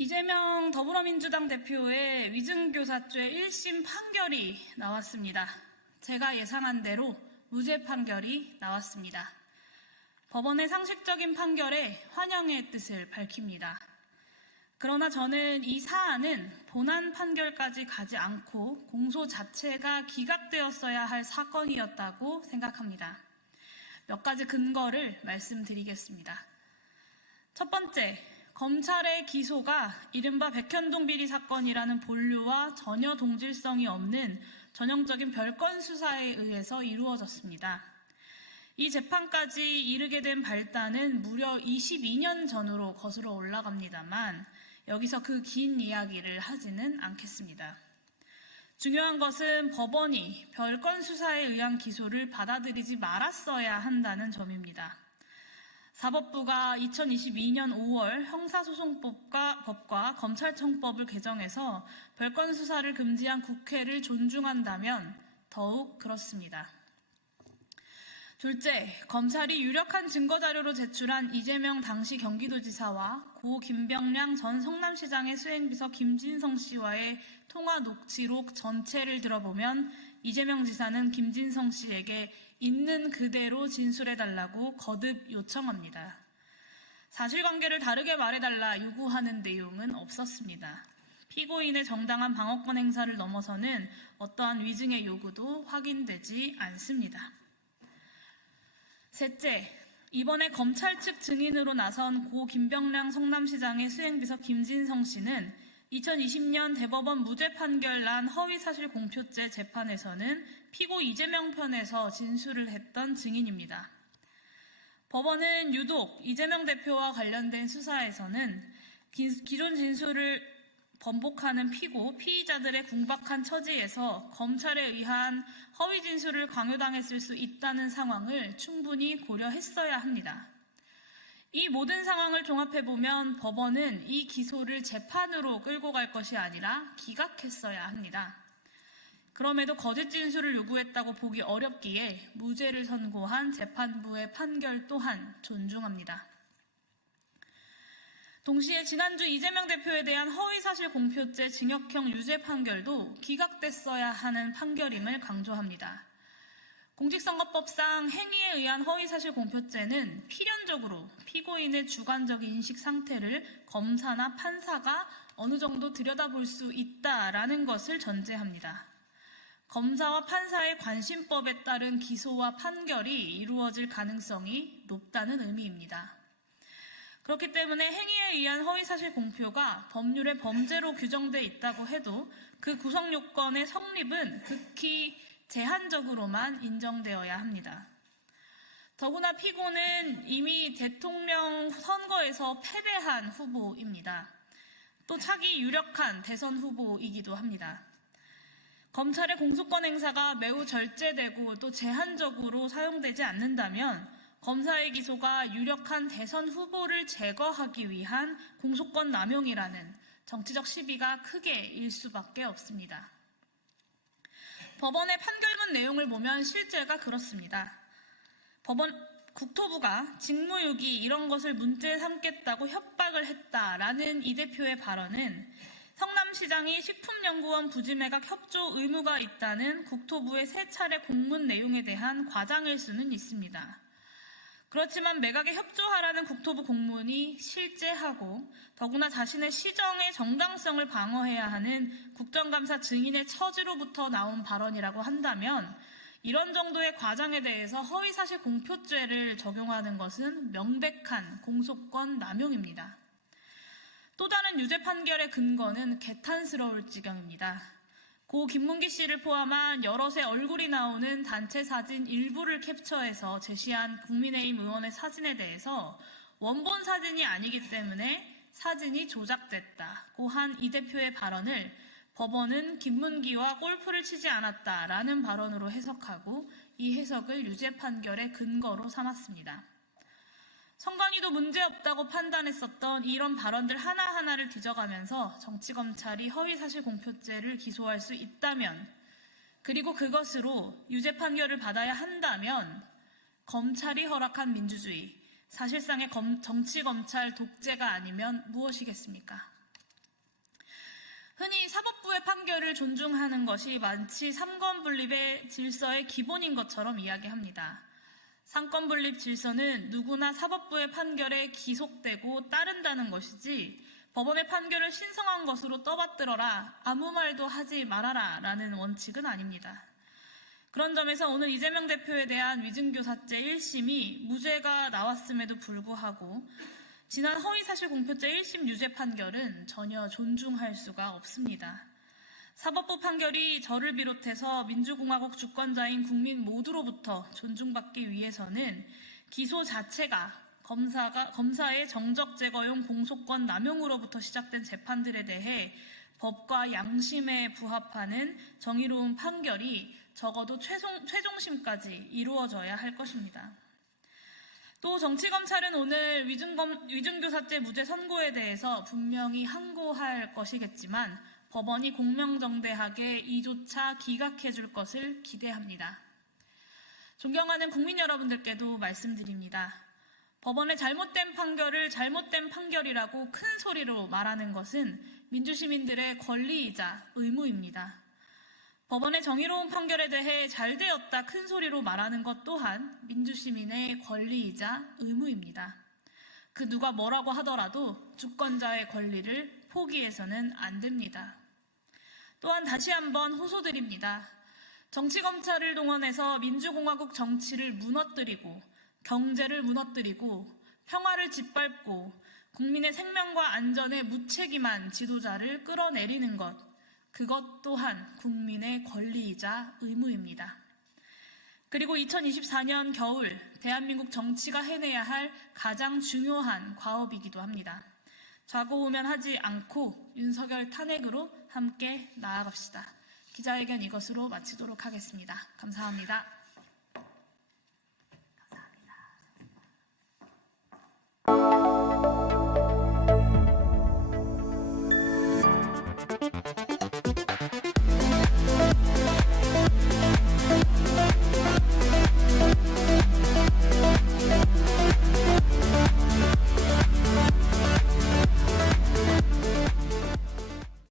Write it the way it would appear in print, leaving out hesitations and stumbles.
이재명 더불어민주당 대표의 위증교사죄 1심 판결이 나왔습니다. 제가 예상한 대로 무죄 판결이 나왔습니다. 법원의 상식적인 판결에 환영의 뜻을 밝힙니다. 그러나 저는 이 사안은 본안 판결까지 가지 않고 공소 자체가 기각되었어야 할 사건이었다고 생각합니다. 몇 가지 근거를 말씀드리겠습니다. 첫 번째, 검찰의 기소가 이른바 백현동 비리 사건이라는 본류와 전혀 동질성이 없는 전형적인 별건 수사에 의해서 이루어졌습니다. 이 재판까지 이르게 된 발단은 무려 22년 전으로 거슬러 올라갑니다만 여기서 그 긴 이야기를 하지는 않겠습니다. 중요한 것은 법원이 별건 수사에 의한 기소를 받아들이지 말았어야 한다는 점입니다. 사법부가 2022년 5월 형사소송법과 검찰청법을 개정해서 별건 수사를 금지한 국회를 존중한다면 더욱 그렇습니다. 둘째, 검찰이 유력한 증거자료로 제출한 이재명 당시 경기도지사와 고 김병량 전 성남시장의 수행비서 김진성 씨와의 통화 녹취록 전체를 들어보면 이재명 지사는 김진성 씨에게 있는 그대로 진술해달라고 거듭 요청합니다. 사실관계를 다르게 말해달라 요구하는 내용은 없었습니다. 피고인의 정당한 방어권 행사를 넘어서는 어떠한 위증의 요구도 확인되지 않습니다. 셋째, 이번에 검찰 측 증인으로 나선 고 김병량 성남시장의 수행비서 김진성 씨는 2020년 대법원 무죄 판결 난 허위사실 공표죄 재판에서는 피고 이재명 편에서 진술을 했던 증인입니다. 법원은 유독 이재명 대표와 관련된 수사에서는 기존 진술을 번복하는 피의자들의 궁박한 처지에서 검찰에 의한 허위 진술을 강요당했을 수 있다는 상황을 충분히 고려했어야 합니다. 이 모든 상황을 종합해보면 법원은 이 기소를 재판으로 끌고 갈 것이 아니라 기각했어야 합니다. 그럼에도 거짓 진술을 요구했다고 보기 어렵기에 무죄를 선고한 재판부의 판결 또한 존중합니다. 동시에 지난주 이재명 대표에 대한 허위사실 공표죄 징역형 유죄 판결도 기각됐어야 하는 판결임을 강조합니다. 공직선거법상 행위에 의한 허위사실 공표죄는 필연적으로 피고인의 주관적 인식 상태를 검사나 판사가 어느 정도 들여다볼 수 있다라는 것을 전제합니다. 검사와 판사의 관심법에 따른 기소와 판결이 이루어질 가능성이 높다는 의미입니다. 그렇기 때문에 행위에 의한 허위사실 공표가 법률에 범죄로 규정돼 있다고 해도 그 구성 요건의 성립은 극히 제한적으로만 인정되어야 합니다. 더구나 피고는 이미 대통령 선거에서 패배한 후보입니다. 또 차기 유력한 대선 후보이기도 합니다. 검찰의 공소권 행사가 매우 절제되고 또 제한적으로 사용되지 않는다면 검사의 기소가 유력한 대선 후보를 제거하기 위한 공소권 남용이라는 정치적 시비가 크게 일 수밖에 없습니다. 법원의 판결문 내용을 보면 실제가 그렇습니다. 국토부가 직무유기 이런 것을 문제 삼겠다고 협박을 했다라는 이 대표의 발언은 성남시장이 식품연구원 부지매각 협조 의무가 있다는 국토부의 세 차례 공문 내용에 대한 과장일 수는 있습니다. 그렇지만 매각에 협조하라는 국토부 공문이 실제하고 더구나 자신의 시정의 정당성을 방어해야 하는 국정감사 증인의 처지로부터 나온 발언이라고 한다면 이런 정도의 과장에 대해서 허위사실 공표죄를 적용하는 것은 명백한 공소권 남용입니다. 또 다른 유죄 판결의 근거는 개탄스러울 지경입니다. 고 김문기 씨를 포함한 여럿의 얼굴이 나오는 단체 사진 일부를 캡처해서 제시한 국민의힘 의원의 사진에 대해서 원본 사진이 아니기 때문에 사진이 조작됐다고 한 이 대표의 발언을 법원은 김문기와 골프를 치지 않았다라는 발언으로 해석하고 이 해석을 유죄 판결의 근거로 삼았습니다. 선관위도 문제없다고 판단했었던 이런 발언들 하나하나를 뒤져가면서 정치검찰이 허위사실 공표죄를 기소할 수 있다면 그리고 그것으로 유죄 판결을 받아야 한다면 검찰이 허락한 민주주의, 사실상의 정치검찰 독재가 아니면 무엇이겠습니까? 흔히 사법부의 판결을 존중하는 것이 마치 삼권분립의 질서의 기본인 것처럼 이야기합니다. 삼권분립 질서는 누구나 사법부의 판결에 기속되고 따른다는 것이지 법원의 판결을 신성한 것으로 떠받들어라, 아무 말도 하지 말아라 라는 원칙은 아닙니다. 그런 점에서 오늘 이재명 대표에 대한 위증교사죄 1심이 무죄가 나왔음에도 불구하고 지난 허위사실 공표죄 1심 유죄 판결은 전혀 존중할 수가 없습니다. 사법부 판결이 저를 비롯해서 민주공화국 주권자인 국민 모두로부터 존중받기 위해서는 기소 자체가 검사의 정적 제거용 공소권 남용으로부터 시작된 재판들에 대해 법과 양심에 부합하는 정의로운 판결이 적어도 최종심까지 이루어져야 할 것입니다. 또 정치검찰은 오늘 위증교사죄 무죄 선고에 대해서 분명히 항고할 것이겠지만 법원이 공명정대하게 이조차 기각해 줄 것을 기대합니다. 존경하는 국민 여러분들께도 말씀드립니다. 법원의 잘못된 판결을 잘못된 판결이라고 큰 소리로 말하는 것은 민주시민들의 권리이자 의무입니다. 법원의 정의로운 판결에 대해 잘 되었다 큰 소리로 말하는 것 또한 민주시민의 권리이자 의무입니다. 그 누가 뭐라고 하더라도 주권자의 권리를 포기해서는 안 됩니다. 또한 다시 한번 호소드립니다. 정치검찰을 동원해서 민주공화국 정치를 무너뜨리고 경제를 무너뜨리고 평화를 짓밟고 국민의 생명과 안전에 무책임한 지도자를 끌어내리는 것, 그것 또한 국민의 권리이자 의무입니다. 그리고 2024년 겨울 대한민국 정치가 해내야 할 가장 중요한 과업이기도 합니다. 좌고우면 하지 않고 윤석열 탄핵으로 함께 나아갑시다. 기자회견 이것으로 마치도록 하겠습니다. 감사합니다.